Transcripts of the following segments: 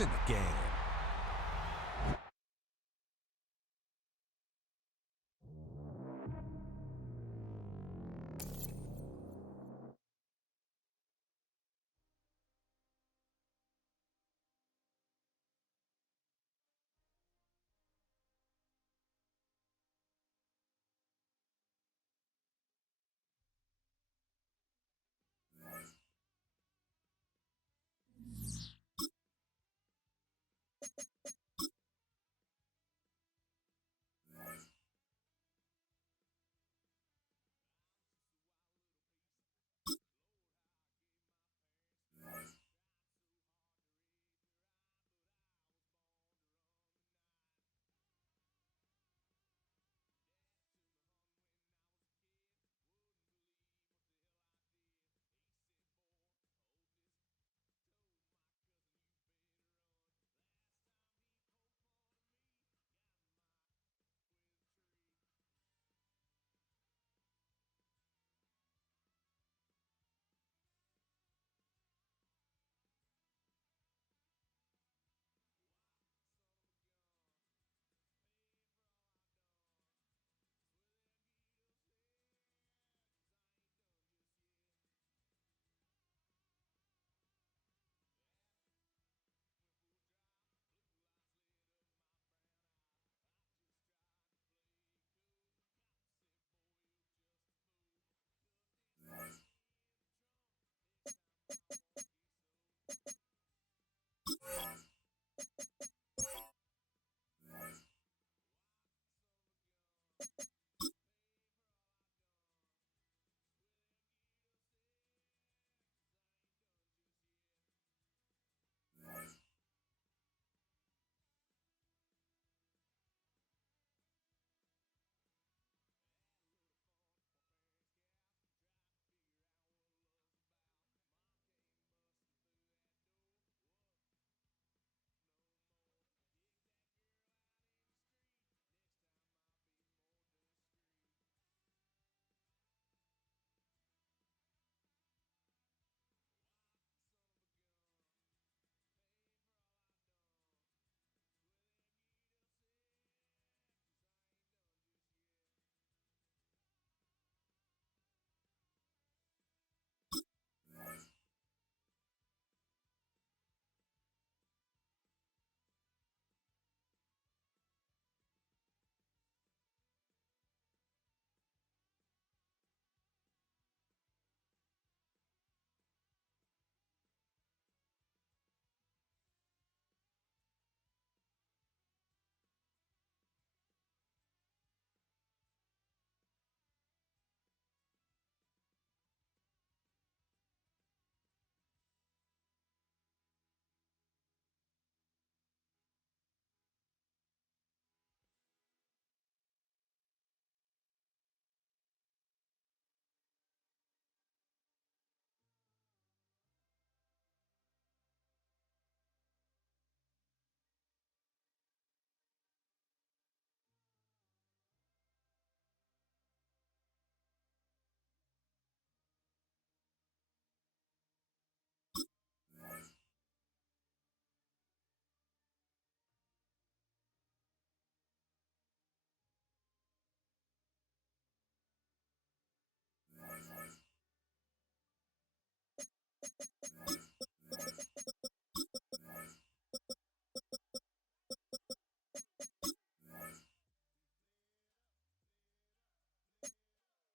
In the game.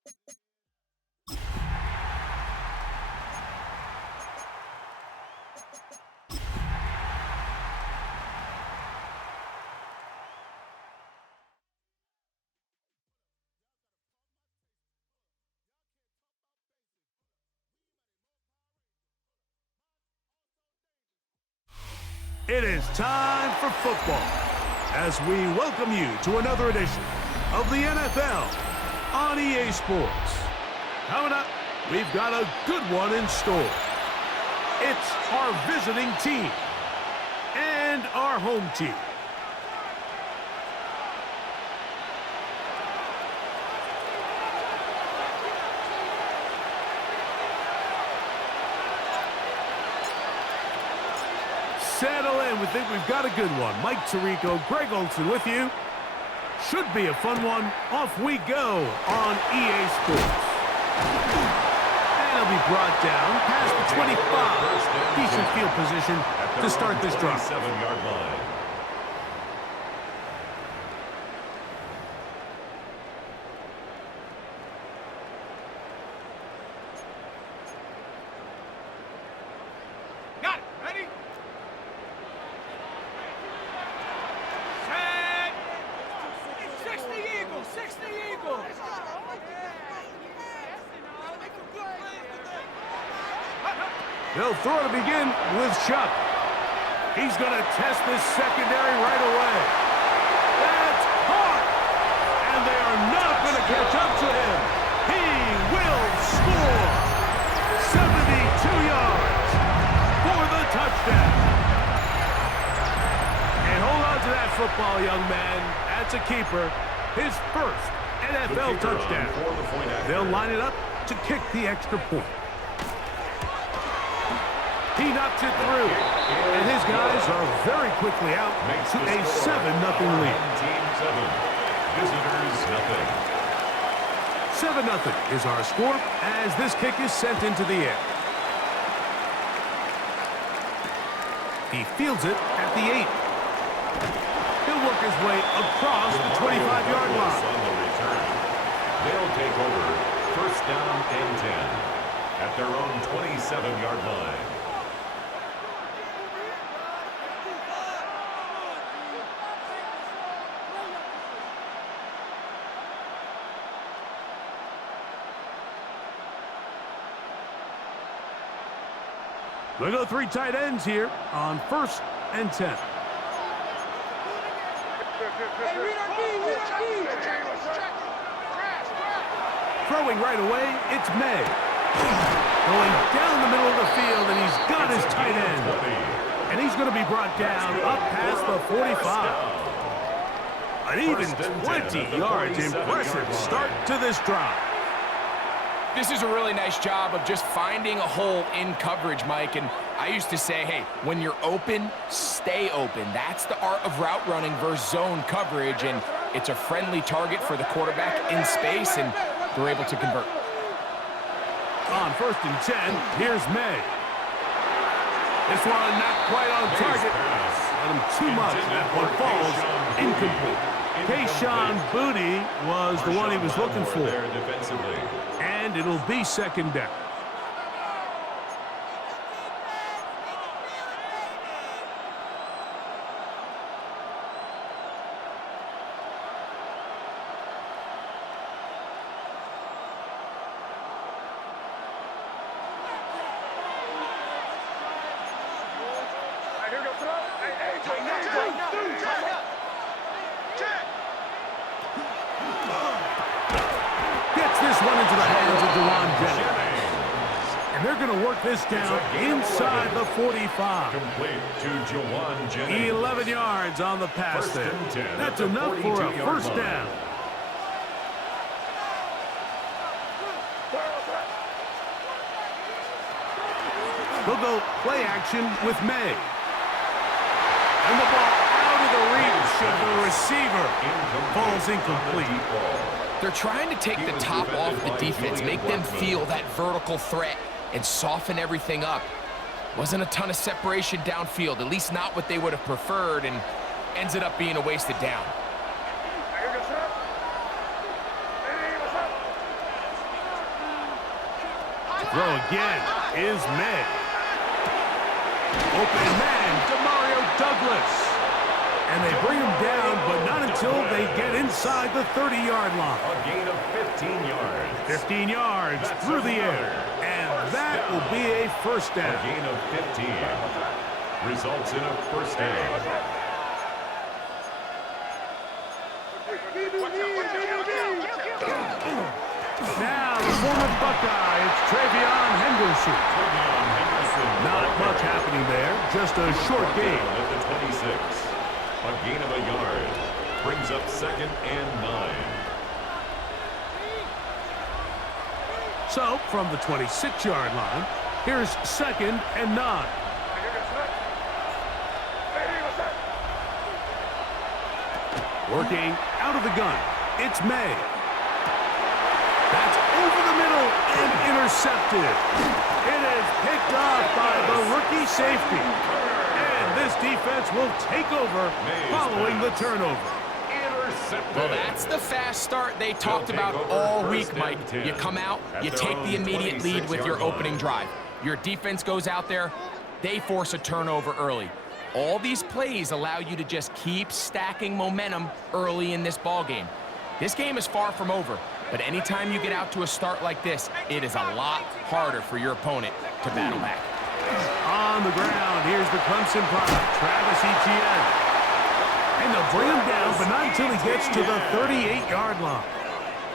It is time for football as we welcome you to another edition of the NFL on EA Sports. Coming up, we've got a good one in store. It's our visiting team and our home team. Settle in. We think we've got a good one. Mike Tirico, Greg Olson with you. Should be a fun one. Off we go on EA Sports. And it'll be brought down past the 25. Decent field position to start this drive. 7-yard line. Got it. Ready? They'll throw to begin with Chuck. He's going to test this secondary right away. That's hard. And they are not going to catch up to him. He will score. 72 yards for the touchdown. And hold on to that football, young man. That's a keeper. His first NFL touchdown. They'll line it up to kick the extra point. He knocks it through, and his guys are very quickly out to a 7-0 lead. Team 7, visitors nothing. 7-0 is our score as this kick is sent into the air. He fields it at the 8. He'll work his way across the 25-yard line. On the return, they'll take over first down and 10 at their own 27-yard line. They go 3 tight ends here on first and 10. Throwing right away, it's May. Going down the middle of the field, and he's got his tight end. And he's going to be brought down up past the 45. An even 20 yards. Impressive start to this drive. This is a really nice job of just finding a hole in coverage, Mike. And I used to say, hey, when you're open, stay open. That's the art of route running versus zone coverage. And it's a friendly target for the quarterback in space, and they're able to convert. On first and 10, here's May. This one not quite on target. Let him too much. That one falls incomplete. Kayshawn Booty was the one he was looking for. And it'll be second down. This down inside the 45. Complete to Jawan Jennings. 11 yards on the pass there. That's enough for a first down. They'll go play action with May. And the ball out of the reach of the receiver. Falls incomplete. They're trying to take the top off the defense, make them feel that vertical threat, and soften everything up. Wasn't a ton of separation downfield, at least not what they would have preferred, and ends it up being a wasted down. throw again is May. Open man, Demario Douglas. And they bring him down, but not until they get inside the 30-yard line. A gain of 15 yards. 15 yards through the air. And that will be a first down. A gain of 15. Results in a first down. Now the former Buckeye, it's Travion Henderson. Not much happening there, just a short gain. At the 26. A gain of a yard. Brings up 2nd and 9. So, from the 26-yard line, here's 2nd and 9. Working out of the gun, it's May. That's over the middle and intercepted. It is picked off by the rookie safety. And this defense will take over following the turnover. Well, that's the fast start they talked about all week, Mike. You come out, you take the immediate lead with your opening drive. Your defense goes out there, they force a turnover early. All these plays allow you to just keep stacking momentum early in this ball game. This game is far from over, but anytime you get out to a start like this, it is a lot harder for your opponent to battle back. On the ground, here's the Clemson product, Travis Etienne. And they'll bring him down, but not until he gets to the 38-yard line.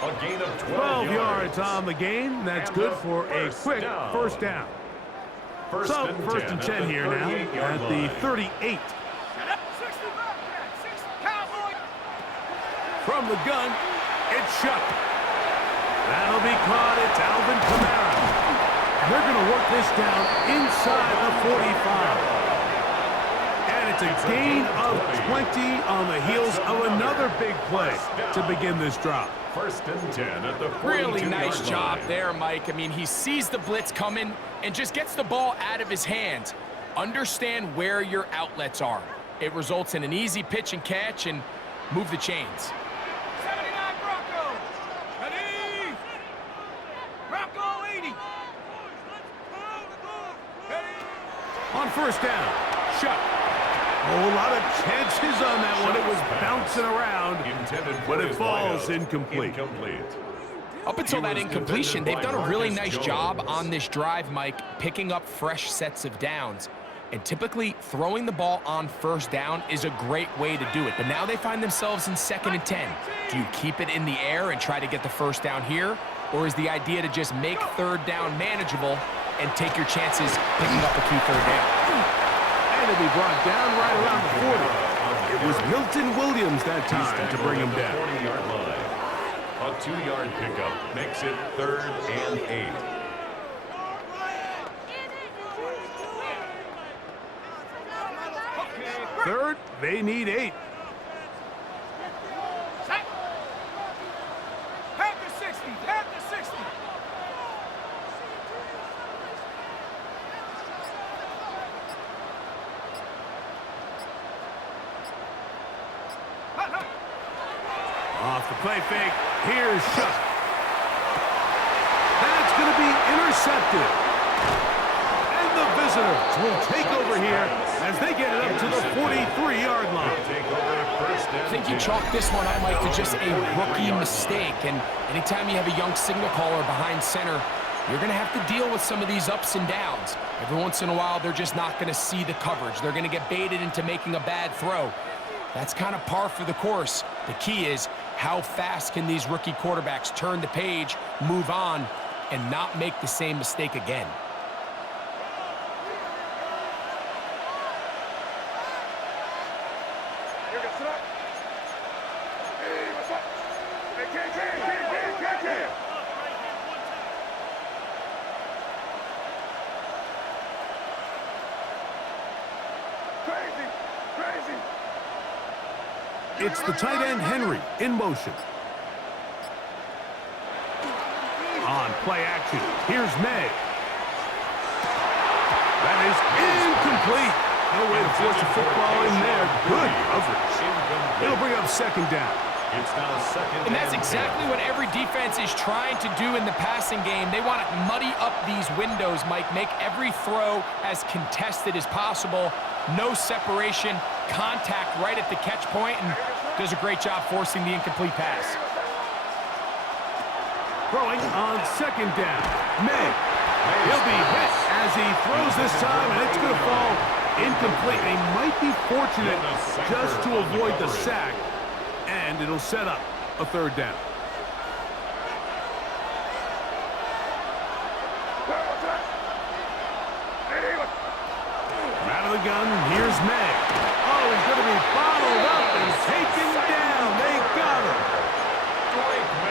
A gain of 12 yards on the game. That's good for a quick first down. First and 10 here now at the 38. From the gun, it's Shuck. That'll be caught. It's Alvin Kamara. They're going to work this down inside the 45. And it's a gain of 20 on the heels of another big play to begin this drive. First and 10 at the 42-yard line. Really nice job there, Mike. I mean, he sees the blitz coming and just gets the ball out of his hands. Understand where your outlets are. It results in an easy pitch and catch and move the chains. 79 Bronco. Ready? Bronco 80. On first down, Shuck. A whole lot of chances on that one. It was bouncing around, but it falls incomplete. Up until that incompletion, they've done a really nice job on this drive, Mike, picking up fresh sets of downs. And typically, throwing the ball on first down is a great way to do it. But now they find themselves in 2nd and 10. Do you keep it in the air and try to get the first down here? Or is the idea to just make third down manageable and take your chances picking up a key third down? And it'll be brought down right around the 40. It was Milton Williams that time to bring him down. 40-yard line. A 2-yard pickup makes it 3rd and 8. Third, they need 8. Head to 60. Head to 60. Off the play fake, here's Shuck. That's going to be intercepted. And the visitors will take over here as they get it up to the 43-yard line. I think you chalk this one up, Mike, to just a rookie mistake. And anytime you have a young signal caller behind center, you're going to have to deal with some of these ups and downs. Every once in a while, they're just not going to see the coverage. They're going to get baited into making a bad throw. That's kind of par for the course. The key is how fast can these rookie quarterbacks turn the page, move on, and not make the same mistake again. It's the tight end, Henry, in motion. On play action, here's May. That is incomplete. No way to force the football in there. Good coverage. It'll bring up 2nd down. It's now second And that's and exactly 10. what every defense is trying to do in the passing game. They want to muddy up these windows, Mike, make every throw as contested as possible. No separation, contact right at the catch point, and does a great job forcing the incomplete pass. Throwing on second down. May. He'll be hit as he throws this time, and it's going to fall incomplete. They might be fortunate just to avoid the sack, and it'll set up a third down. Out of the gun, here's May. Oh, he's going to be followed up and taken down. They got him.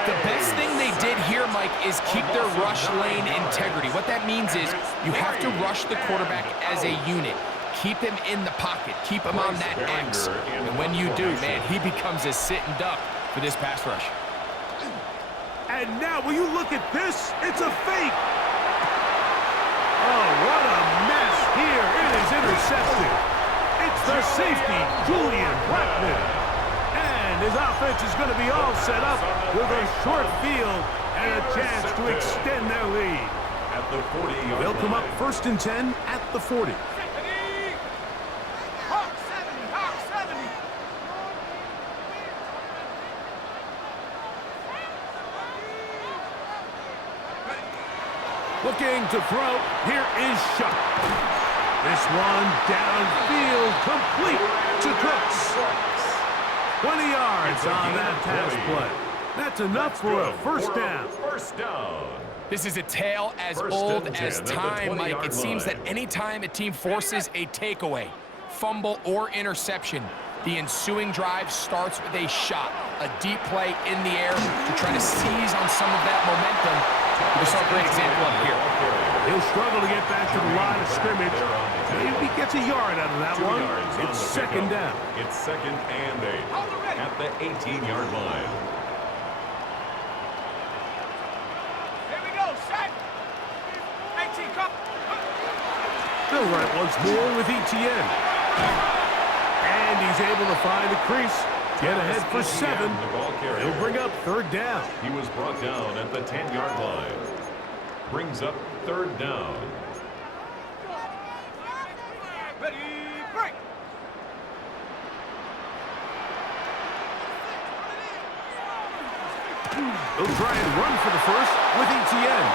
The best thing they did here, Mike, is keep their rush lane integrity. What that means is you have to rush the quarterback as a unit. Keep him in the pocket. Keep him on that X. And when you do, man, he becomes a sitting duck for this pass rush. And now, will you look at this? It's a fake. Oh, what a mess here. It is intercepted. It's the safety, Julian Blackman. And his offense is going to be all set up with a short field and a chance to extend their lead. At the 40-yard They'll come up line. 1st and 10 at the 40. Hawk 70, Hawk 70. Looking to throw. Here is Shuck. This one downfield, complete to Cooks. 20 yards on that pass play. That's enough for a first down. First down. This is a tale as First old and as 10 at the time, Mike. 20-yard It seems that line. anytime a team forces a takeaway, fumble, or interception, the ensuing drive starts with a shot, a deep play in the air to try to seize on some of that momentum. We saw a great example of it here. He'll struggle to get back to the line of scrimmage. Maybe gets a yard out of that 2 one. yards on It's the second pickup. down. It's second and 8 at the 18-yard line. Here we go, set. 18, come. They'll run it once more with Etienne. And he's able to find a crease. Get ahead for 7. The ball carrier. He'll bring up third down. He was brought down at the 10-yard line. Brings up third down. Ready, break. He'll try and run for the first with Etienne.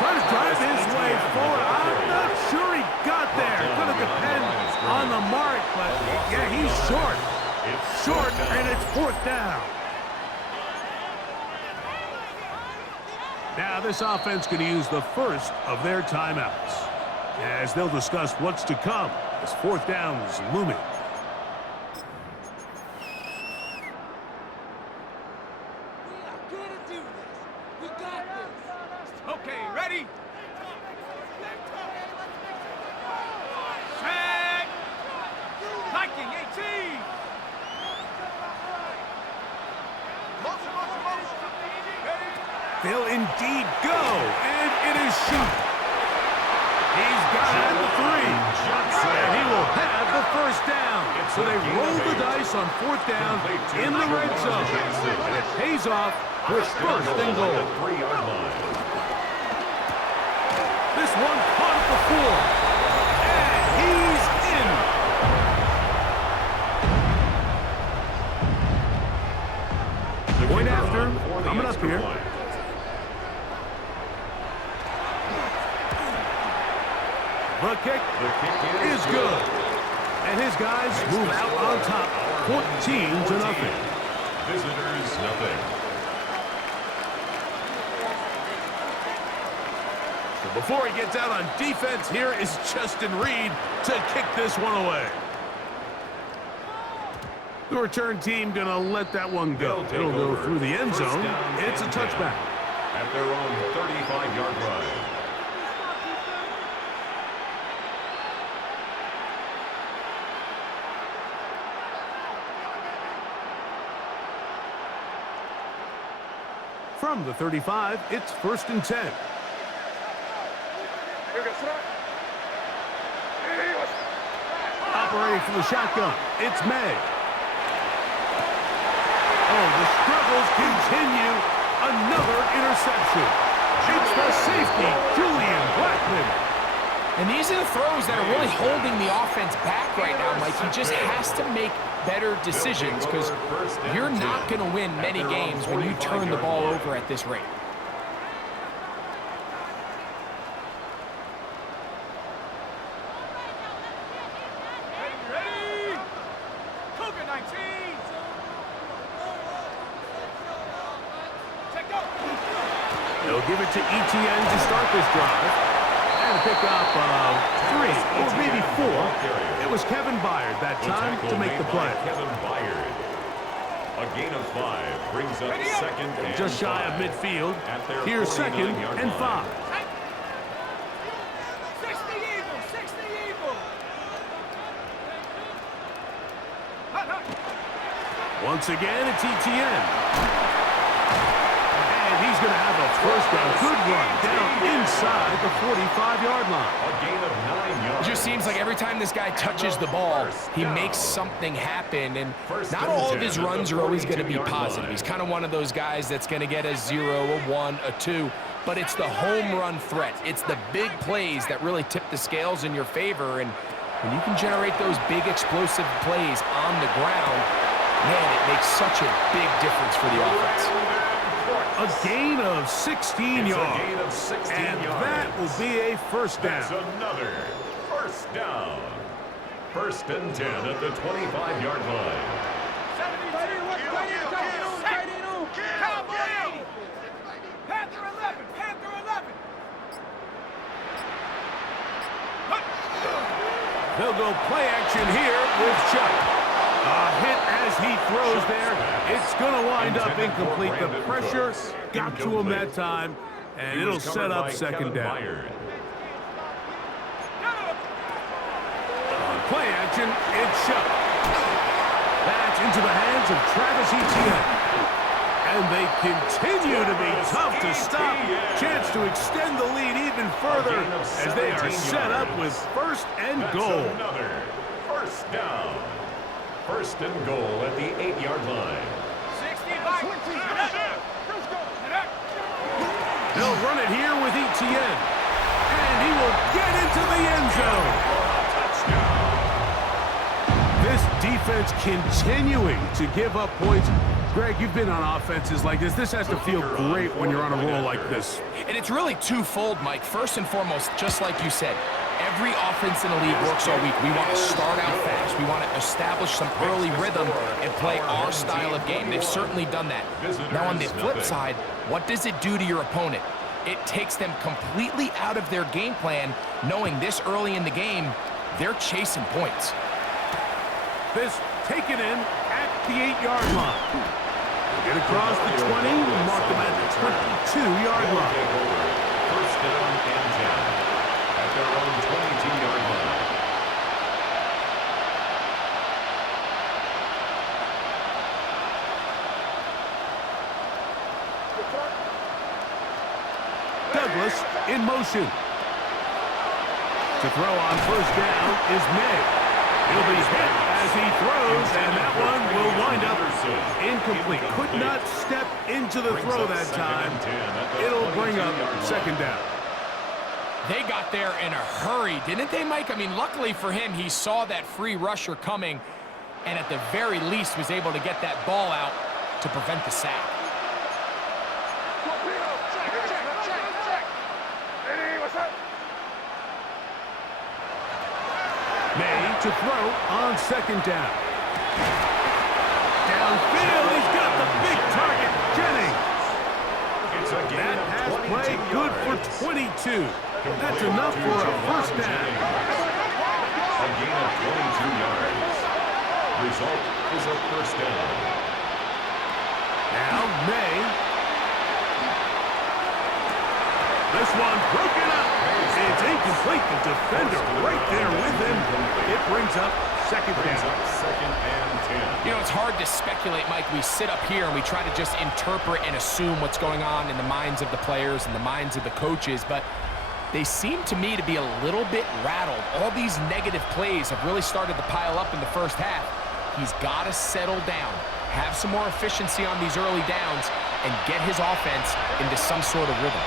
Trying to drive his way forward. I'm not sure he got there. Going to depend on the mark, but yeah, he's short. It's Short, and it's fourth down. Now this offense going to use the first of their timeouts as they'll discuss what's to come as fourth down is looming. We are gonna do this. We got this. Okay, ready? Set. Viking 18. They'll indeed go, and it is shoot. He's got it at the 3, and he will have the first down. So they roll the dice on fourth down in the red zone, and it pays off with first and goal. 3-yard line. This one caught at the 4, and he's in. Point after, coming up here. The kick is good. And his guys move out on top, 14-0. Visitors, nothing. So before he gets out on defense, here is Justin Reed to kick this one away. The return team going to let that one go. It'll go through the end zone. It's a touchback. At their own 35-yard line. From the 35, it's 1st and 10. Operating from the shotgun, it's May. Oh, the struggles continue. Another interception. It's the safety, Julian Blackman. And these are the throws that are really holding the offense back right now, Mike. He just has to make better decisions because you're not going to win many games when you turn the ball over at this rate. Ready? Cougar 19. Check go. They'll give it to ETN to start this drive. And pick up 3 or maybe 4. It was Kevin Byard that time to make the play. Kevin Byard. A gain of 5 brings up second and Just shy of 5. midfield. At their Here's second 49-yard and line. 5. 60 Eagle, 60 Eagle. Hut, hut. Once again, it's ETN. And he's going to have a first down. Good run down inside the 45-yard line. A gain of 9 yards. It just seems like every time this guy touches the ball, he makes something happen. And not all of his runs are always going to be positive. He's kind of one of those guys that's going to get a 0, a 1, a 2. But it's the home run threat. It's the big plays that really tip the scales in your favor. And when you can generate those big explosive plays on the ground, man, it makes such a big difference for the offense. A gain of 16 yards. A gain of 16 and yards. that will be a first down. That's another first down. First and 10 at the 25-yard line. 72, what's ready to go? Cowboy 80. Panther 11, Panther 11. They'll go play action here with Chuck. A hit as he throws there. It's going to wind up incomplete. The pressure got to him that time, and it'll set up second down. On play action, it's Chuck. That's into the hands of Travis Etienne. And they continue to be tough to stop. Chance to extend the lead even further as they are set up with first and goal. Another first down. First and goal at the 8-yard line. 60 back. They'll run it here with Etienne. And he will get into the end zone. This defense continuing to give up points. Greg, you've been on offenses like this. This has to feel great when you're on a roll like this. And it's really twofold, Mike. First and foremost, just like you said, every offense in the league works all week. We want to start out fast. We want to establish some early rhythm and play our style of game. They've certainly done that. Now, on the flip side, what does it do to your opponent? It takes them completely out of their game plan, knowing this early in the game, they're chasing points. This taken in at the 8-yard line. Get across the 20, mark them at the 22-yard line. First down and 10 at their own 22-yard line. Douglas in motion. To throw on first down is May. He'll be hit as he throws, and that one will wind up incomplete. Could not step into the throw that time. It'll bring up second down. They got there in a hurry, didn't they, Mike? I mean, luckily for him, he saw that free rusher coming, and at the very least was able to get that ball out to prevent the sack. May to throw on second down. Downfield, he's got the big target, Jennings. That pass play good for 22. That's enough for a first down. A gain of 22 yards. Result is a first down. Now May. This one broken up. It's incomplete. The defender right there with him. It brings up second down. Second and 10. You know, it's hard to speculate, Mike. We sit up here and we try to just interpret and assume what's going on in the minds of the players and the minds of the coaches, but they seem to me to be a little bit rattled. All these negative plays have really started to pile up in the first half. He's got to settle down, have some more efficiency on these early downs, and get his offense into some sort of rhythm.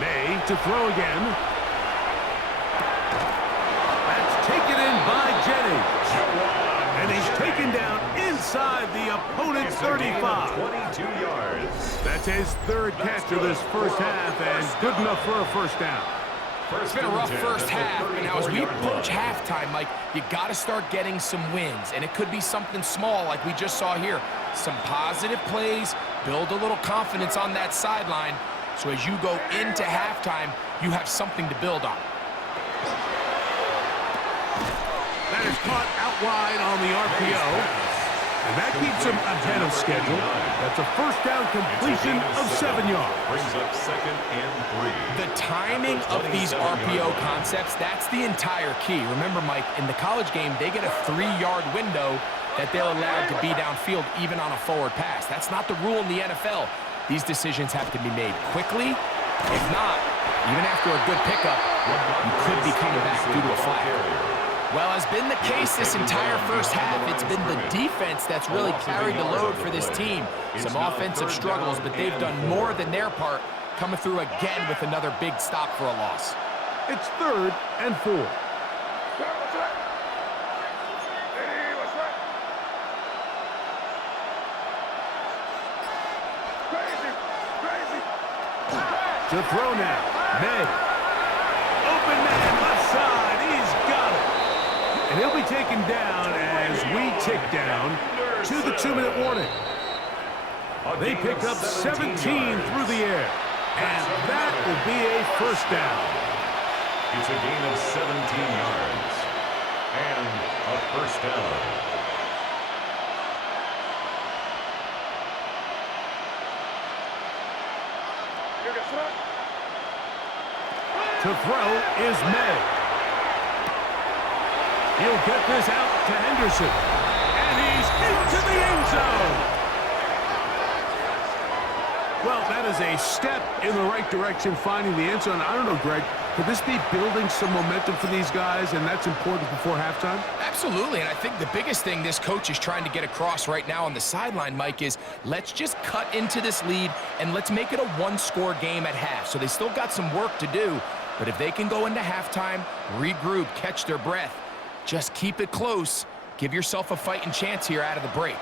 May to throw again. That's taken in by Jennings. And he's taken down inside the opponent's 35. 22 yards. That's his third catch of this first half, and good enough for a first down. It's been a rough first half, but now as we approach halftime, Mike, you got to start getting some wins, and it could be something small like we just saw here. Some positive plays, build a little confidence on that sideline, so as you go into halftime, you have something to build on. That is caught out wide on the RPO, and that keeps him ahead of schedule. That's a first down completion of 7 yards. Brings up 2nd and 3. The timing of these RPO concepts, that's the entire key. Remember, Mike, in the college game, they get a 3-yard window that they're allowed to be downfield even on a forward pass. That's not the rule in the NFL. These decisions have to be made quickly. If not, even after a good pickup, you could be coming back due to a flag. Well, has been the case this entire first half. It's been the defense that's really carried the load for this team. Some offensive struggles, but they've done more than their part, coming through again with another big stop for a loss. It's 3rd and 4. To throw now, May. Open man left side, he's got it. And he'll be taken down as we tick down to the 2-minute warning. They pick up 17 through the air, and that will be a first down. It's a gain of 17 yards and a first down. To throw is May. He'll get this out to Henderson. And he's into the end zone. Well, that is a step in the right direction, finding the end zone. I don't know, Greg, could this be building some momentum for these guys, and that's important before halftime? Absolutely, and I think the biggest thing this coach is trying to get across right now on the sideline, Mike, is let's just cut into this lead and let's make it a one-score game at half. So they still got some work to do, but if they can go into halftime, regroup, catch their breath, just keep it close, give yourself a fighting chance here out of the break.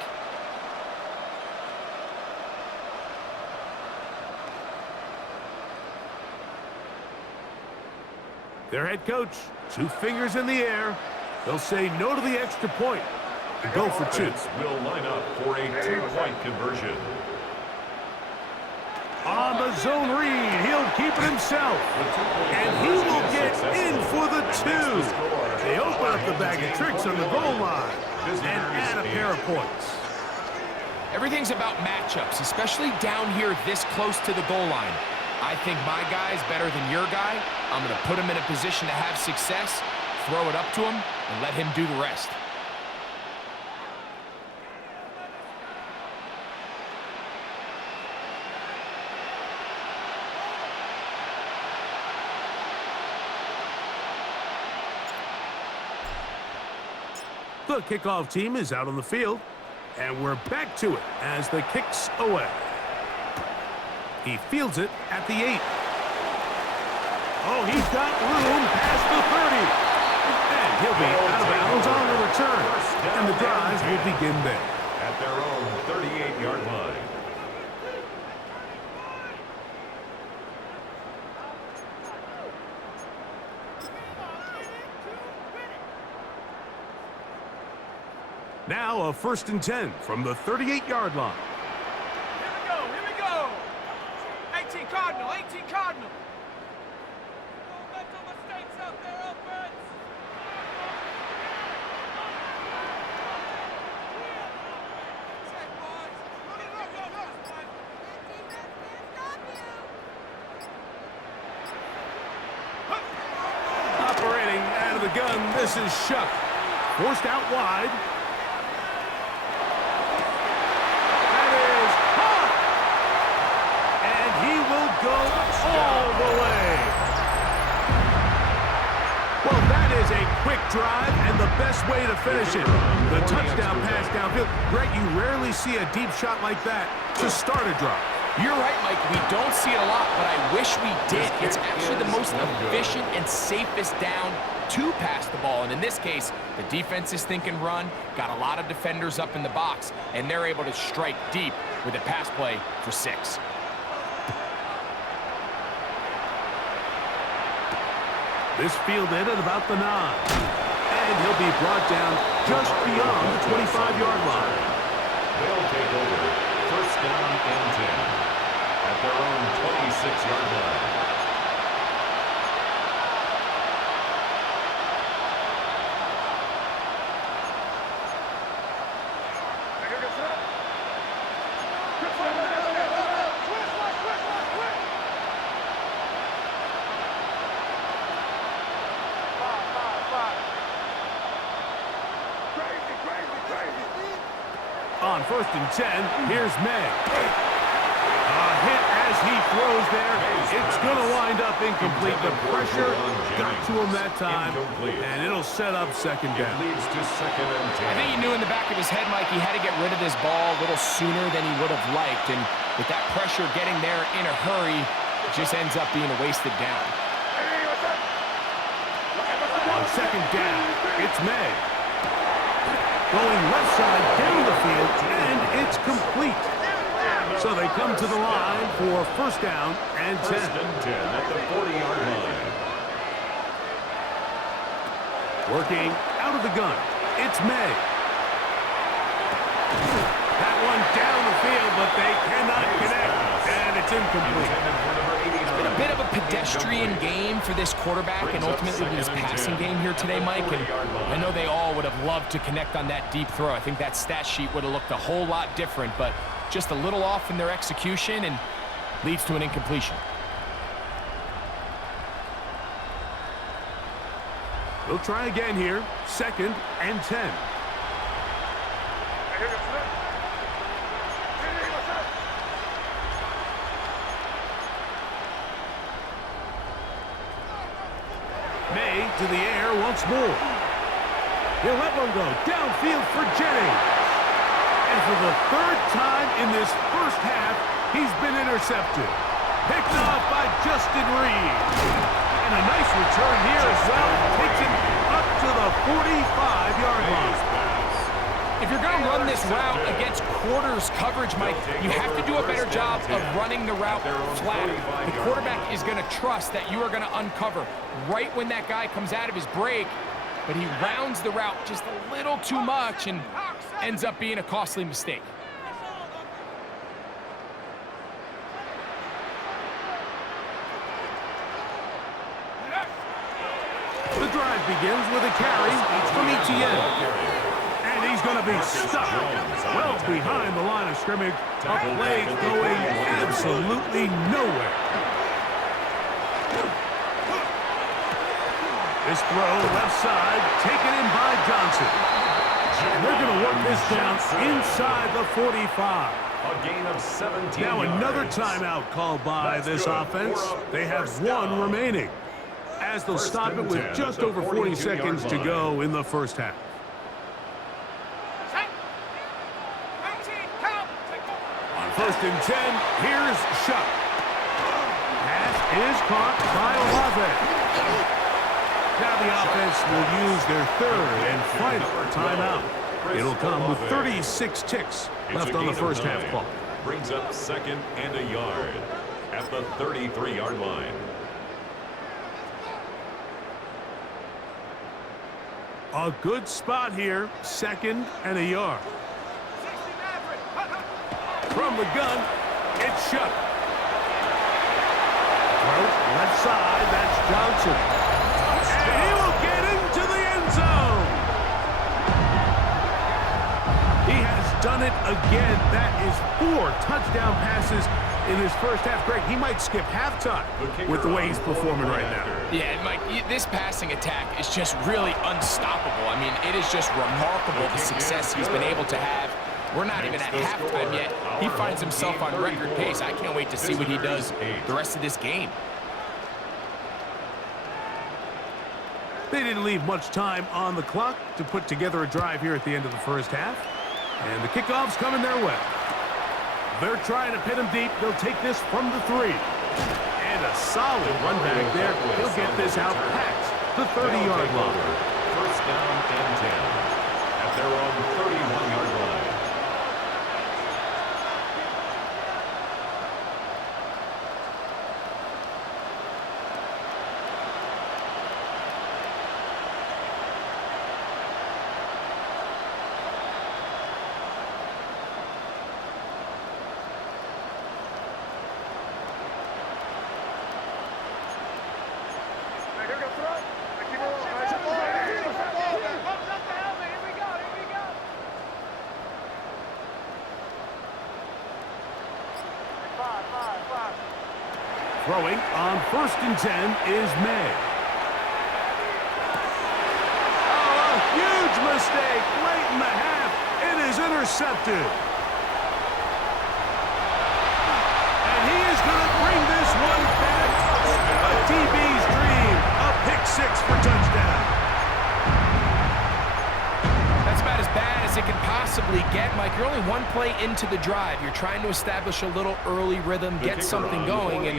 Their head coach, 2 fingers in the air. They'll say no to the extra point and go for 2. Will line up for a 2-point conversion. On the zone read, he'll keep it himself. And he will get in for the 2. They open up the bag of tricks on the goal line and add a pair of points. Everything's about matchups, especially down here this close to the goal line. I think my guy's better than your guy. I'm going to put him in a position to have success, throw it up to him, and let him do the rest. The kickoff team is out on the field, and we're back to it as the kick's away. He fields it at the 8. Oh, he's got room past the 30. And he'll be out of bounds on the return. And the drive will begin there. At their own 38-yard line. Now a 1st and 10 from the 38-yard line. Here we go. 18 Cardinal, 18 Cardinal. No mental mistakes out there, offense. Check, boys. Operating out of the gun, this is Shuck. Forced out wide. go all the way. Well, that is a quick drive and the best way to finish it. The touchdown pass downfield. Greg, you rarely see a deep shot like that to start a drive. You're right, Mike. We don't see it a lot, but I wish we did. It's actually the most efficient and safest down to pass the ball. And in this case, the defense is thinking run, got a lot of defenders up in the box, and they're able to strike deep with a pass play for 6. This fielded at about the 9. And he'll be brought down just beyond the 25-yard line. They'll take over first down and 10 at their own 26-yard line. On first and 10, here's May. A hit as he throws there. It's going to wind up incomplete. The pressure got to him that time, and it'll set up second down. Leads to second and 10. I think he knew in the back of his head, Mike, he had to get rid of this ball a little sooner than he would have liked. And with that pressure getting there in a hurry, it just ends up being a wasted down. On second down, it's May. Going left side down the field, and it's complete. So they come to the line for first down and 10. First and 10 at the 40-yard line. Working out of the gun, it's May. That one down the field, but they cannot connect, and it's incomplete. It's been a bit of a pedestrian game for this quarterback and ultimately this passing game here today, Mike. And I know they all would have loved to connect on that deep throw. I think that stat sheet would have looked a whole lot different, but just a little off in their execution and leads to an incompletion. We'll try again here. Second and 10. May to the air once more. He'll let one go downfield for Jennings. And for the third time in this first half, he's been intercepted. Picked off by Justin Reed. And a nice return here as well. Takes him up to the 45-yard line. If you're going to run this route against quarters coverage, Mike, you have to do a better job of running the route flat. The quarterback is going to trust that you are going to uncover right when that guy comes out of his break, but he rounds the route just a little too much and ends up being a costly mistake. The drive begins with a carry from Etienne. And he's going to be stuck well behind the line of scrimmage. A play going absolutely nowhere. This throw left side taken in by Johnson. And they're going to work this down inside the 45. A gain of 17 Now another yards. timeout called by this offense. They have one remaining, as they'll stop it with just over 40 seconds to go in the first half. On first and 10, here's Shuck. Pass is caught by Olave. Now the offense will use their third and final timeout. It'll come with 36 ticks left on the first half clock. Brings up second and a yard at the 33-yard line. A good spot here, second and a yard. From the gun, it's Shuck. Left side, that's Johnson. And he will get into the end zone. He has done it again. That is 4 touchdown passes in his first half. Greg, he might skip halftime with the way he's performing right now. Yeah, Mike, this passing attack is just really unstoppable. I mean, it is just remarkable the success he's been able to have We're not even at halftime yet. He finds himself on record pace. I can't wait to see what he does the rest of this game. They didn't leave much time on the clock to put together a drive here at the end of the first half. And the kickoff's coming their way. They're trying to pin him deep. They'll take this from the 3. And a solid run back there. He'll get this out past the 30-yard line. First down and 10 at their own 31-yard line. Throwing on 1st and 10 is May. Oh, a huge mistake late in the half. It is intercepted. And he is going to bring this one back. A DB's dream. A pick 6 for touchdown. That's about as bad as it can possibly get, Mike. You're only one play into the drive. You're trying to establish a little early rhythm, get something going, and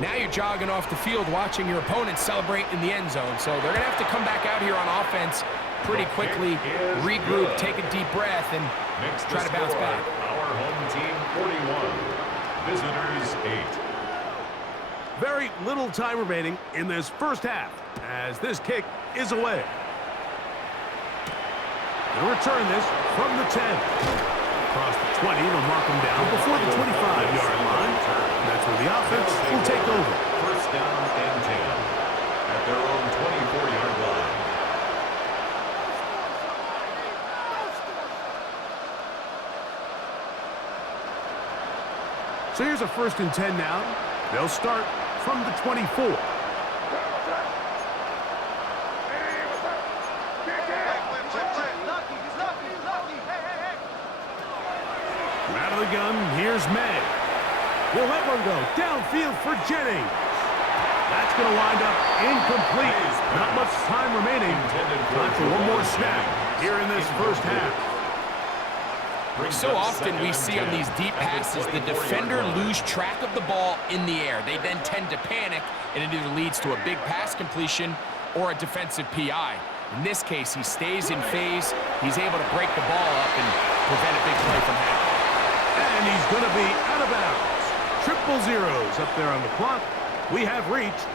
now you're jogging off the field watching your opponent celebrate in the end zone. So they're going to have to come back out here on offense pretty quickly, regroup, take a deep breath, and try to bounce back. Our home team 41, visitors 8. Very little time remaining in this first half as this kick is away. They'll return this from the 10. Across the 20, they'll mark them down before the 25-yard line. That's where the offense will take over. First down and 10 at their own 24-yard line. So here's a 1st and 10 now. They'll start from the 24. Out of the gun, here's May. He'll let one go downfield for Jennings. That's going to wind up incomplete. Not much time remaining. Time for one more snap here in this first half. So often we see on these deep passes the defender lose track of the ball in the air. They then tend to panic, and it either leads to a big pass completion or a defensive PI. In this case, he stays in phase. He's able to break the ball up and prevent a big play from happening. And he's going to be out of bounds. Triple zeros up there on the clock. We have reached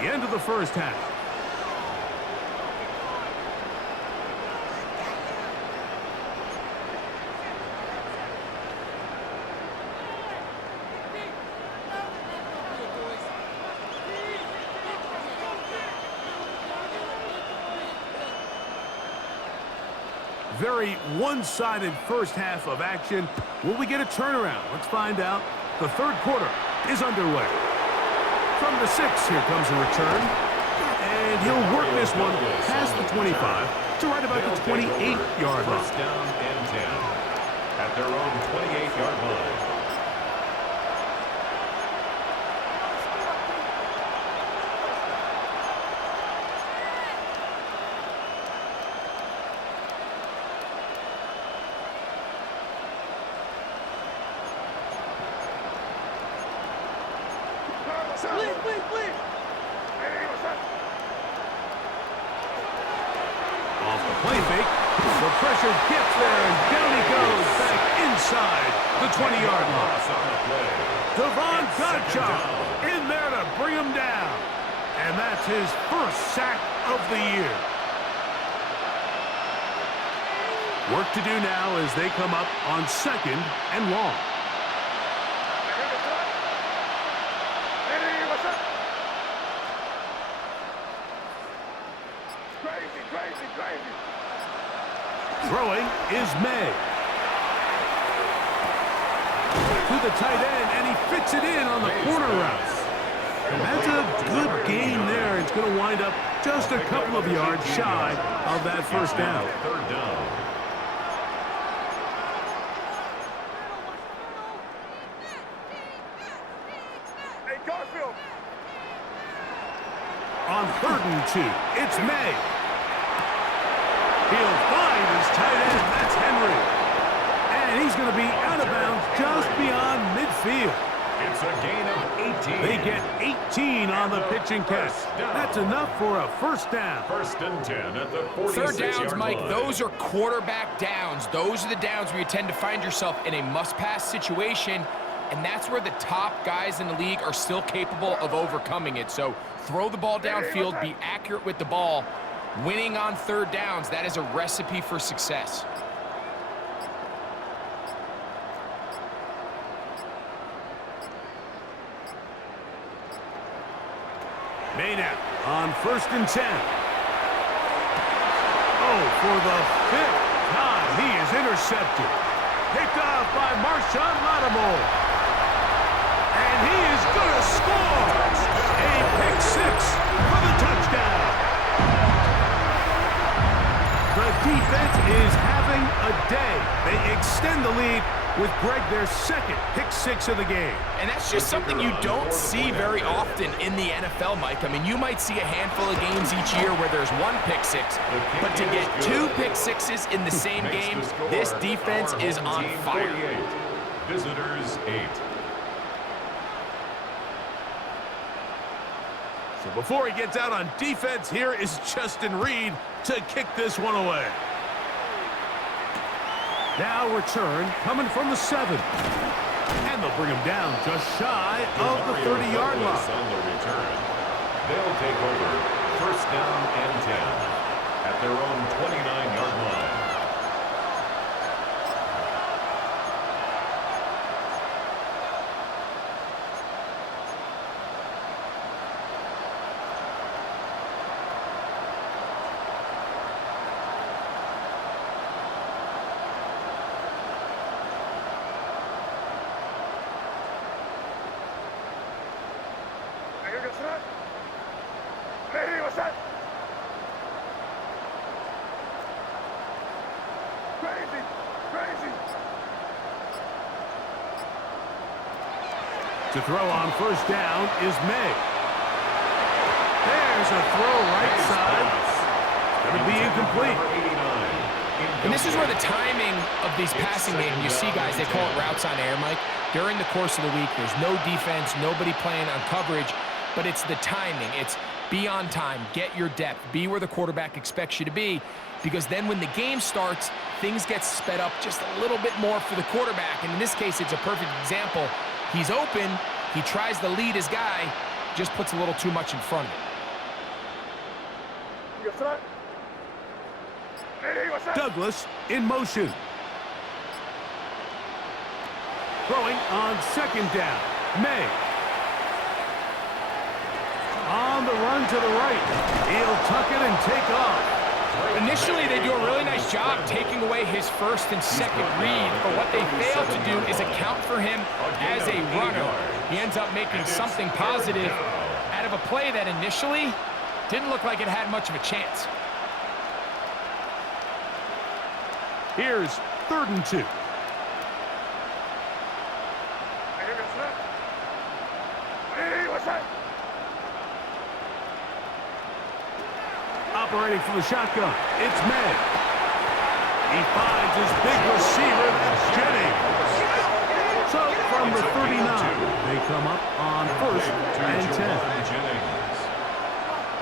the end of the first half. Very one-sided first half of action. Will we get a turnaround? Let's find out. The third quarter is underway. From the 6, here comes a return. And he'll work this one past the 25 to right about the 28-yard line. First down and 10 at their own 28-yard line. Off the play fake. The pressure gets there, and down he goes back inside the 20-yard line. Devon Godchaux in there to bring him down. And that's his first sack of the year. Work to do now as they come up on 2nd and long. Throwing is May. To the tight end, and he fits it in on the corner route. And that's a good gain there. It's going to wind up just a couple of yards shy of that first down. Third down. On 3rd and 2, it's May. He'll find his tight end. That's Henry. And he's going to be out of bounds just beyond midfield. It's a gain of 18. They get 18 on the pitching catch. That's enough for a first down. 1st and 10 at the 46-yard line. 3rd downs, Mike, those are quarterback downs. Those are the downs where you tend to find yourself in a must-pass situation, and that's where the top guys in the league are still capable of overcoming it. So throw the ball downfield, be accurate with the ball. Winning on 3rd downs, that is a recipe for success. Madden on 1st and 10. Oh, for the 5th time, he is intercepted. Picked off by Marshawn Lattimore. And he is going to score. A pick 6 for the touchdown. The defense is having a day. They extend the lead with Greg, their 2nd pick 6 of the game. And that's just something you don't see very often in the NFL, Mike. I mean, you might see a handful of games each year where there's 1 pick 6, but to get 2 pick 6s in the same game, this defense is on fire. Visitors 8. So before he gets out on defense, here is Justin Reed to kick this one away. Now return coming from the 7. And they'll bring him down just shy of the 30-yard line. On the return, they'll take over 1st down and 10 at their own 29-yard line. To throw on 1st down is May. There's a throw right side. Going to be incomplete. And this is where the timing of these passing games, you see guys, they call it routes on air, Mike. During the course of the week, there's no defense, nobody playing on coverage, but it's the timing. It's be on time, get your depth, be where the quarterback expects you to be, because then when the game starts, things get sped up just a little bit more for the quarterback. And in this case, it's a perfect example. He's open, he tries to lead his guy, just puts a little too much in front of him. Douglas in motion. Throwing on 2nd down. May. On the run to the right. He'll tuck it and take off. Initially, they do a really nice job taking away his 1st and 2nd read, but what they fail to do is account for him as a runner. He ends up making something positive out of a play that initially didn't look like it had much of a chance. Here's 3rd and 2. Operating from the shotgun, it's May. He finds his big receiver, that's Jennings. So from the 39, they come up on 1st and 10. Jennings.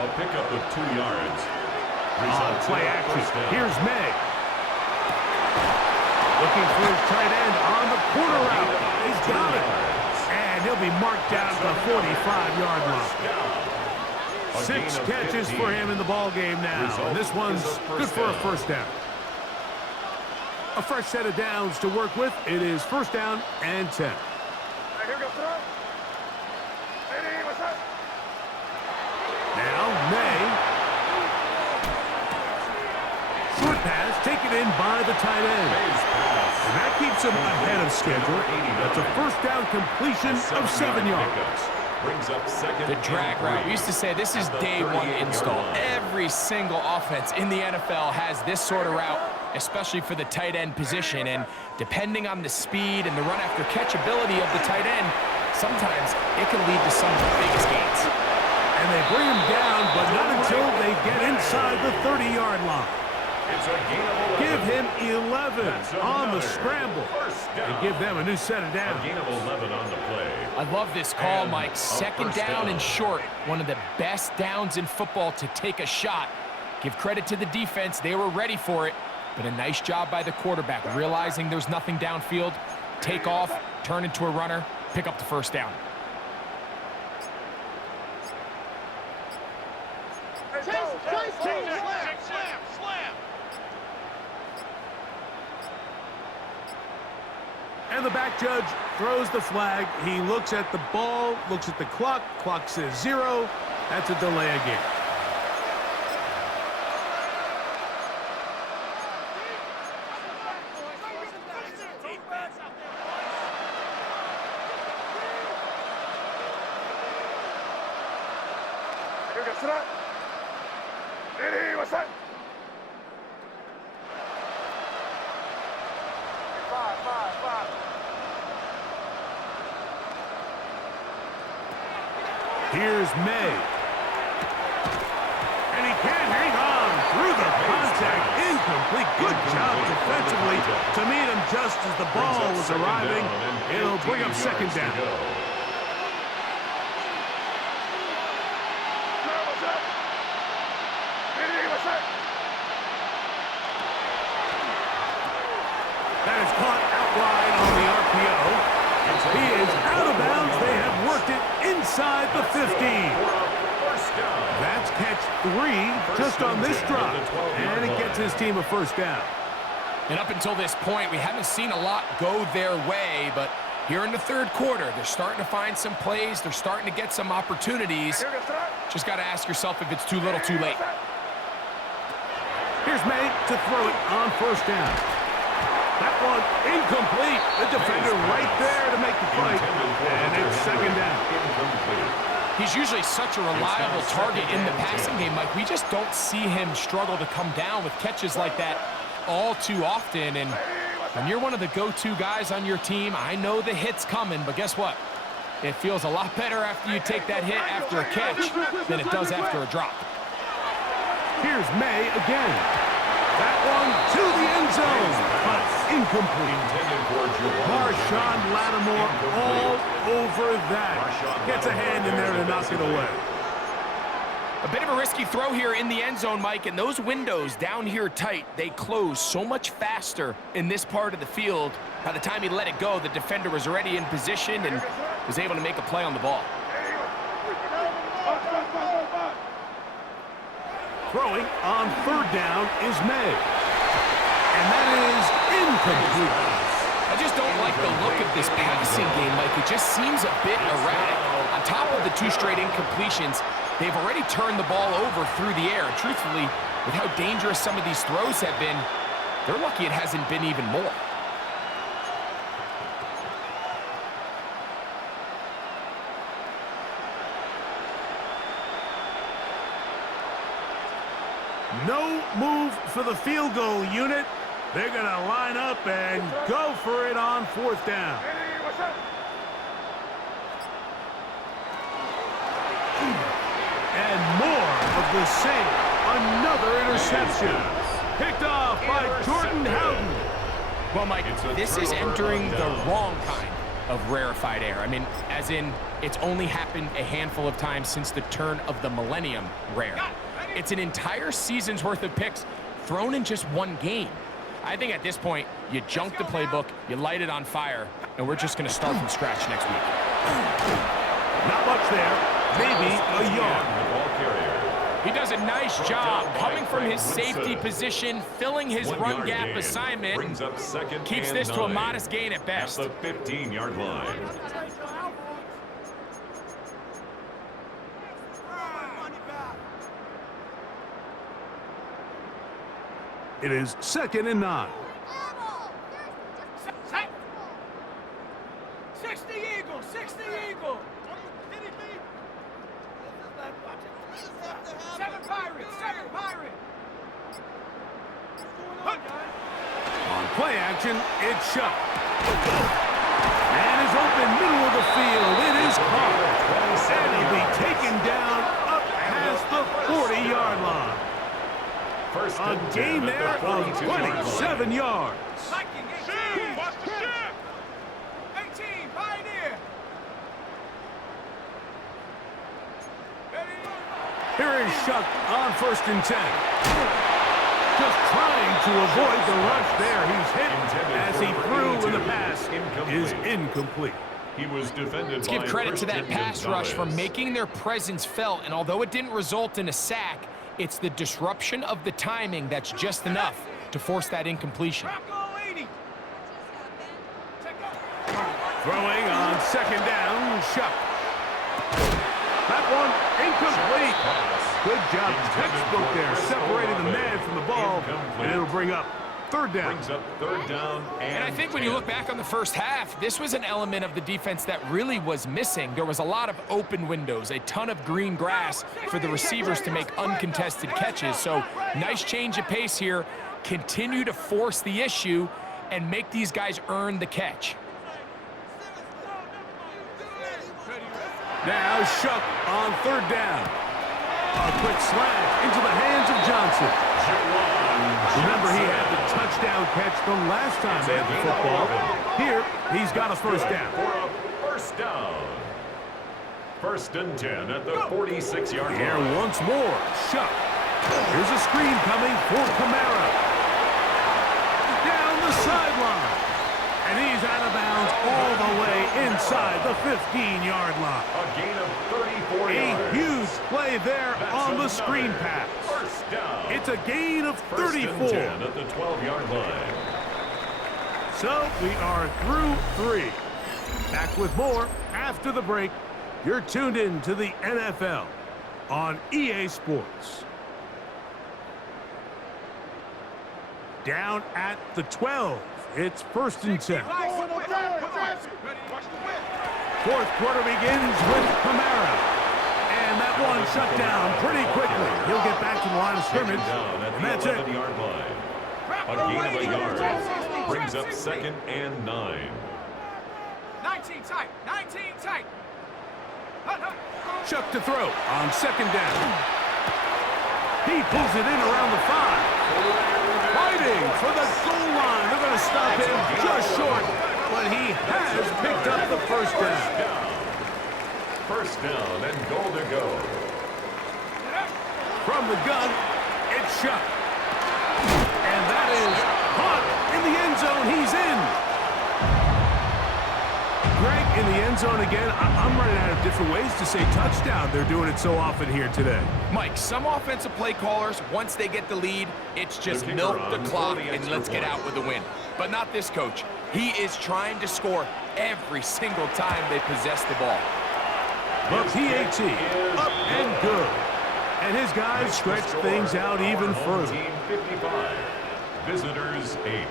A pickup of 2 yards. On play action, here's May. Looking for his tight end on the corner route. He's got it. And he'll be marked down to the 45-yard line. 6 catches for him in the ball game now. And this one's good for a 1st down. A fresh set of downs to work with. It is 1st down and 10. Now May. Short pass taken in by the tight end. And that keeps him ahead of schedule. That's a 1st down completion of 7 yards. Brings up 2nd. The drag route. We used to say this is day 1 install. Every single offense in the NFL has this sort of route, especially for the tight end position. And depending on the speed and the run after catch ability of the tight end, sometimes it can lead to some of the biggest gains. And they bring him down, but not until they get inside the 30-yard line. It's a gain of 11. Give him 11 on the scramble. And give them a new set of downs. A gain of 11 on the play. I love this call, Mike. Second down and short. One of the best downs in football to take a shot. Give credit to the defense. They were ready for it. But a nice job by the quarterback, realizing there's nothing downfield. Take off, turn into a runner, pick up the first down. And the back judge throws the flag. He looks at the ball, looks at the clock. Clock says 0. That's a delay again. Here's May. And he can't hang on through the contact. Incomplete. Good job defensively to meet him just as the ball was arriving. It'll bring up second down. That is caught out wide on the RPO. He is out of bounds. They have worked it inside the 15. That's catch 3 just on this drive. And it gets his team a first down. And up until this point, we haven't seen a lot go their way, but here in the third quarter, they're starting to find some plays. They're starting to get some opportunities. Just got to ask yourself if it's too little, too late. Here's May to throw it on first down. That one incomplete. The defender right there to make the fight. And it's second down. He's usually such a reliable target in the passing game, Mike. We just don't see him struggle to come down with catches like that all too often. And when you're one of the go-to guys on your team, I know the hit's coming, but guess what? It feels a lot better after you take that hit after a catch than it does after a drop. Here's May again. That one to the end zone, but incomplete. Marshawn Lattimore all over that. Gets a hand in there to knock it away. A bit of a risky throw here in the end zone, Mike, and those windows down here tight, they close so much faster in this part of the field. By the time he let it go, the defender was already in position and was able to make a play on the ball. Throwing on third down is May. And that is incomplete. I just don't like the look of this passing game, Mike. It just seems a bit erratic. On top of the 2 straight incompletions, they've already turned the ball over through the air. And truthfully, with how dangerous some of these throws have been, they're lucky it hasn't been even more. No move for the field goal unit. They're going to line up and go for it on fourth down. And more of the same. Another interception. Picked off by Jordan Howden. Well, Mike, this is entering the wrong kind of rarefied air. I mean, as in, it's only happened a handful of times since the turn of the millennium rare. It's an entire season's worth of picks thrown in just one game. I think at this point, you junk the playbook, you light it on fire, and we're just going to start from scratch next week. Not much there. Maybe a yard. He does a nice job coming from his safety position, filling his run gap assignment. Keeps this to a modest gain at best. At the 15-yard line. It is 2nd and 9. 60 Eagle, 60 Eagle. 7 Pirates, 7 Pirates. On play action, it's shot. And is open in middle of the field. It is caught. And he'll be taken down up past the 40-yard line. First A and 10 gain at there the of 42-yard 27 line. yards. Viking 18. Watch the ship. 18, Pioneer. Here is Shuck on first and 10. Just trying to avoid the rush there. He's hit as he threw, and the pass is incomplete. He was defended. Let's give credit to that pass rush for making their presence felt, and although it didn't result in a sack, it's the disruption of the timing that's just enough to force that incompletion. Throwing on second down, Shuck. That one incomplete. Good job, textbook there, separating the man from the ball, and it'll bring up third down. Brings up third down And I think when you look back on the first half, this was an element of the defense that really was missing. There was a lot of open windows, a ton of green grass for the receivers to make uncontested catches. So nice change of pace here. Continue to force the issue and make these guys earn the catch. Now Shuck on third down. A quick slant into the hands of Johnson. Remember, he had the touchdown catch the last time they had the football. Here, he's got a first down. First down. First and 10 at the 46-yard line. Here once more, Shuck. Here's a screen coming for Kamara. Down the sideline. And he's out of bounds all the way inside the 15-yard line. A gain of 34 yards. A huge play there on the screen pass. First down. It's a gain of 34. First and 10 at the 12-yard line. So we are through three. Back with more after the break. You're tuned in to the NFL on EA Sports. Down at the 12. It's first and 10. Fourth quarter begins with Kamara. And that one shut down pretty quickly. He'll get back to the line of scrimmage. And that's it. 11-yard line. A gain of a yard. Brings up second and 9. 19 tight. 19 tight. Chuck to throw on second down. He pulls it in around the 5. Fighting for the goal line. They're going to stop him just short, but he has picked up the first down. First down and goal to go. From the gun, it's Shuck. And that is caught in the end zone. He's in. Greg, in the end zone again. I'm running out of different ways to say touchdown. They're doing it so often here today. Mike, some offensive play callers, once they get the lead, it's just milk the clock and let's get out with a win. But not this coach. He is trying to score every single time they possess the ball. But PAT up and good. And his guys stretch things out even further. Team 55. Visitors 8.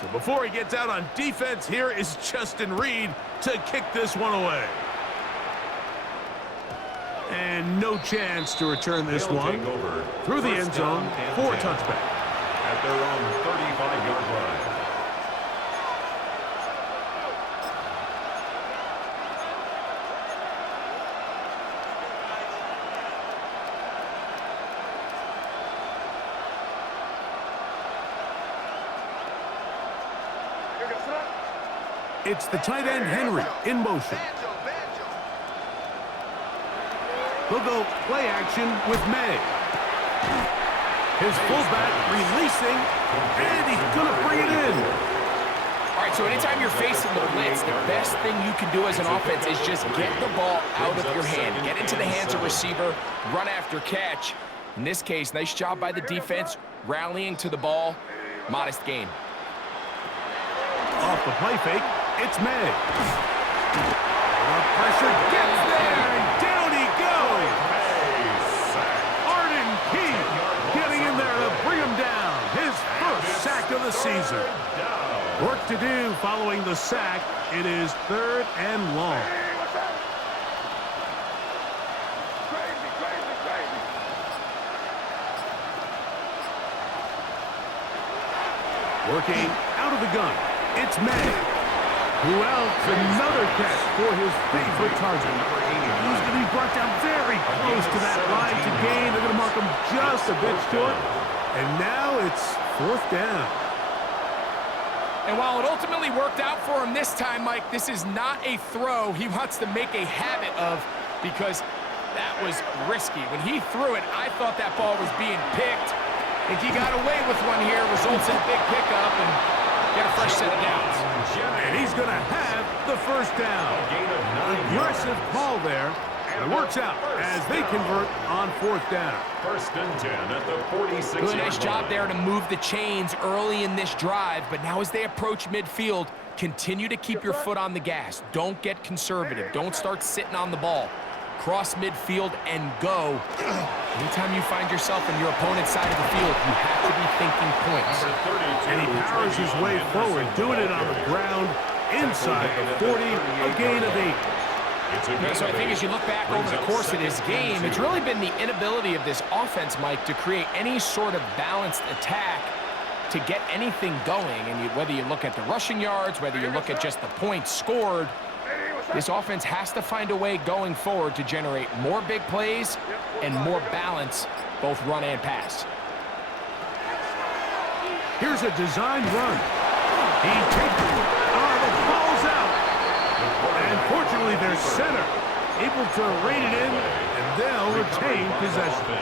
So before he gets out on defense, here is Justin Reed to kick this one away. And no chance to return this one through the end zone for a touchback. At their own 35-yard line. It's the tight end, Henry, in motion. They'll go play action with May. His fullback releasing, and he's going to bring it in. All right, so anytime you're facing the blitz, the best thing you can do as an offense is just get the ball out of your hand. Get into the hands of receiver, run after catch. In this case, nice job by the defense, rallying to the ball. Modest gain. Off the play fake, it's May. The pressure gets there, and down he goes. Arden Key getting in there to bring him down. His first sack of the season. Work to do following the sack. It is third and long. Working out of the gun. It's May. Who else? Another catch for his favorite target. He's going to be brought down very close to that line to gain. They're going to mark him just a bit short. And now it's 4th down. And while it ultimately worked out for him this time, Mike, this is not a throw he wants to make a habit of, because that was risky. When he threw it, I thought that ball was being picked. I think he got away with one here, results in a big pickup, and get a fresh set of downs. And he's going to have the 1st down. Aggressive call there. It works out as they convert on 4th down. 1st and 10 at the 46-yard Really nice job line. there to move the chains early in this drive, but now as they approach midfield, continue to keep your foot on the gas. Don't get conservative. Don't start sitting on the ball. Cross midfield and go. Anytime you find yourself on your opponent's side of the field, you have to be thinking points. And he powers his way forward, doing it on the ground inside the 40, a gain of 8. So I think as you look back over the course of this game, it's really been the inability of this offense, Mike, to create any sort of balanced attack to get anything going. And whether you look at the rushing yards, whether you look at just the points scored, this offense has to find a way going forward to generate more big plays and more balance, both run and pass. Here's a designed run. He takes it. The ball's out. And fortunately, their center able to rein it in, and they'll retain possession.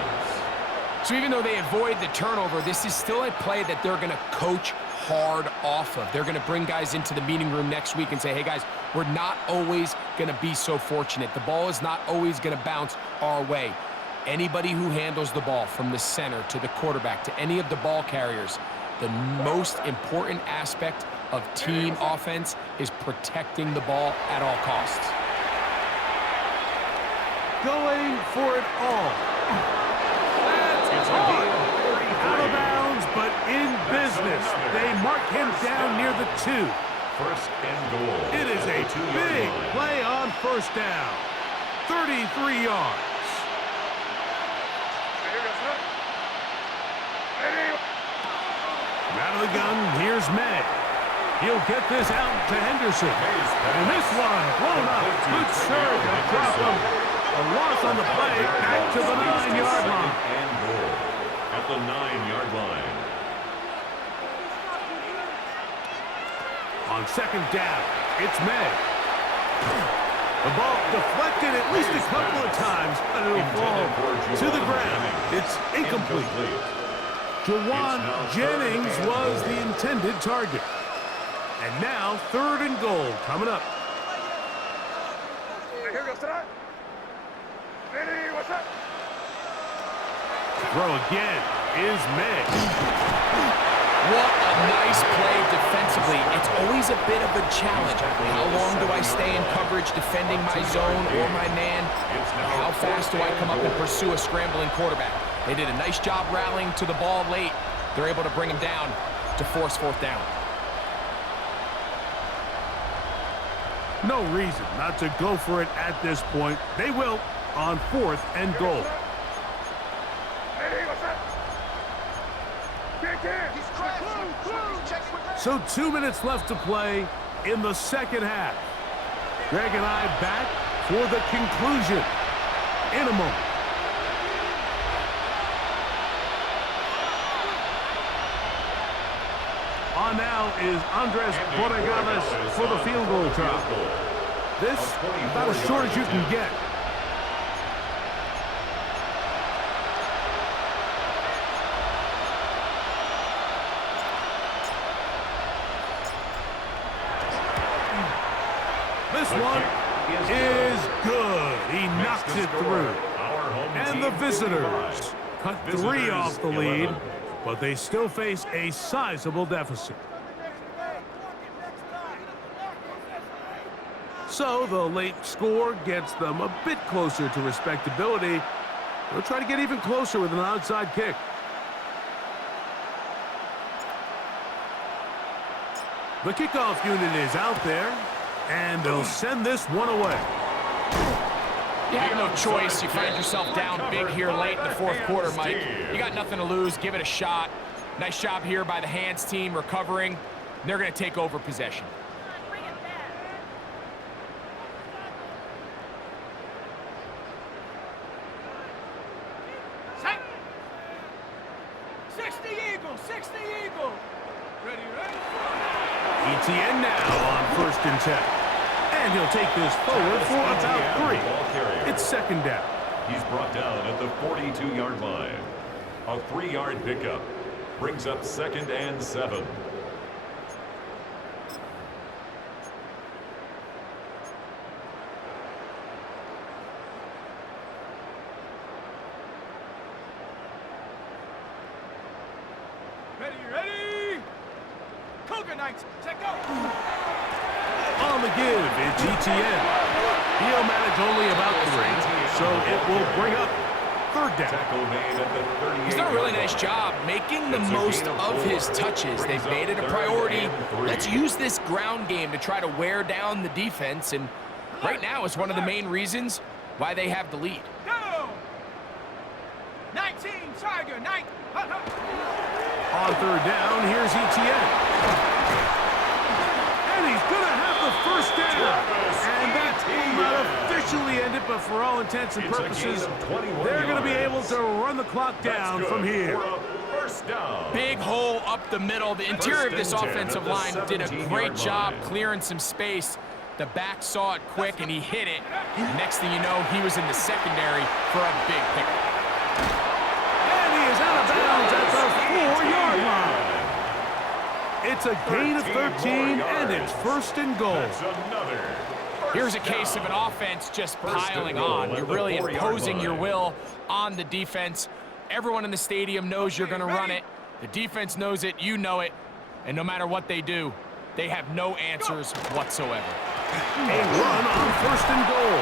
So even though they avoid the turnover, this is still a play that they're going to coach hard off of. They're going to bring guys into the meeting room next week and say, hey, guys, we're not always going to be so fortunate. The ball is not always going to bounce our way. Anybody who handles the ball from the center to the quarterback to any of the ball carriers, the most important aspect of team offense is protecting the ball at all costs. Going for it all. That's hard. Out of bounds, but in business. They mark him down near the 2. 1st and goal. It is a big play on 1st down. 33 yards. Out of the gun, here's May. He'll get this out to Henderson. And this one blown up. Good serve to drop him. A loss on the play back to the 9-yard line. And goal at the 9-yard line. On 2nd down, it's May. The ball deflected at least a couple of times, but it'll fall to the ground. It's incomplete. Jawan Jennings was the intended target. And now 3rd and goal coming up. Throw again is May. What a nice play defensively. It's always a bit of a challenge. How long do I stay in coverage defending my zone or my man? How fast do I come up and pursue a scrambling quarterback? They did a nice job rallying to the ball late. They're able to bring him down to force 4th down. No reason not to go for it at this point. They will on 4th and goal. So 2 minutes left to play in the 2nd half. Greg and I back for the conclusion in a moment. On now is Andres Borregales for the field goal try. This about as short as you can get. This one is good. He knocks it through. And the visitors cut 3 off the lead, but they still face a sizable deficit. So the late score gets them a bit closer to respectability. They'll try to get even closer with an outside kick. The kickoff unit is out there, and they'll send this one away. You have no choice. You find yourself down big here late in the 4th quarter, Mike. You got nothing to lose. Give it a shot. Nice job here by the hands team recovering. They're going to take over possession. Set. 60 Eagle, 60 Eagle. Ready, ready. ETN now on 1st and 10. And he'll take this forward for about 3. It's 2nd down. He's brought down at the 42-yard line. A 3-yard pickup brings up 2nd and 7. Ready, ready. Cougar Knights, check out. On the give, it's ETN. He'll manage only about 3, so it will bring up 3rd down. Tackle made at the 38. He's done a really nice job making the most of his touches. They've made it a priority. Let's use this ground game to try to wear down the defense, and right now it's one of the main reasons why they have the lead. Go. 19 Tiger, 9. On 3rd down, here's ETN. And he's going to have the 1st down. And that will not officially end it, but for all intents and purposes, they're going to be able to run the clock down from here. First down. Big hole up the middle. The interior of this offensive line did a great job clearing some space. The back saw it quick, and he hit it. Next thing you know, he was in the secondary for a big pickup. And he is out of bounds at the 4-yard line. It's a gain of 13, and it's 1st and goal. That's another. Here's a case of an offense just piling on. You're really imposing your will on the defense. Everyone in the stadium knows you're going to run it. The defense knows it, you know it, and no matter what they do, they have no answers whatsoever. A run on 1st and goal.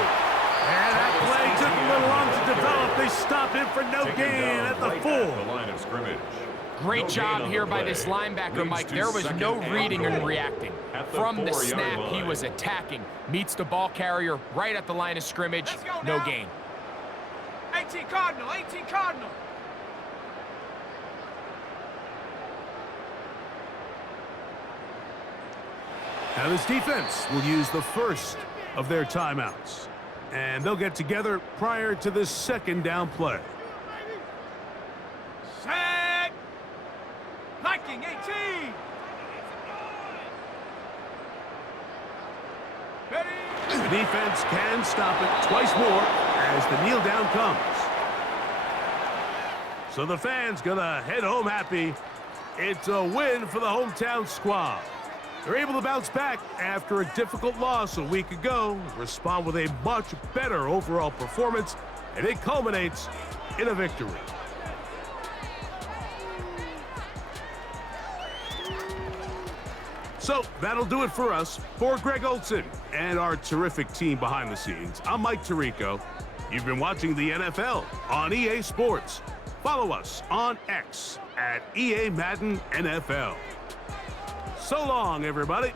And that play took a little long to develop. They stop him for no gain at the 4. The line of scrimmage. Great job here by this linebacker, Mike. There was no reading and reacting. From the snap, he was attacking. Meets the ball carrier right at the line of scrimmage. No gain. 18 Cardinal, 18 Cardinal. Now this defense will use the first of their timeouts. And they'll get together prior to this 2nd down play. Set. Viking 18. Ready. The defense can stop it twice more as the kneel down comes. So the fans gonna head home happy. It's a win for the hometown squad. They're able to bounce back after a difficult loss a week ago, respond with a much better overall performance, and it culminates in a victory. So that'll do it for us. For Greg Olson and our terrific team behind the scenes, I'm Mike Tirico. You've been watching the NFL on EA Sports. Follow us on X at EA Madden NFL. So long, everybody.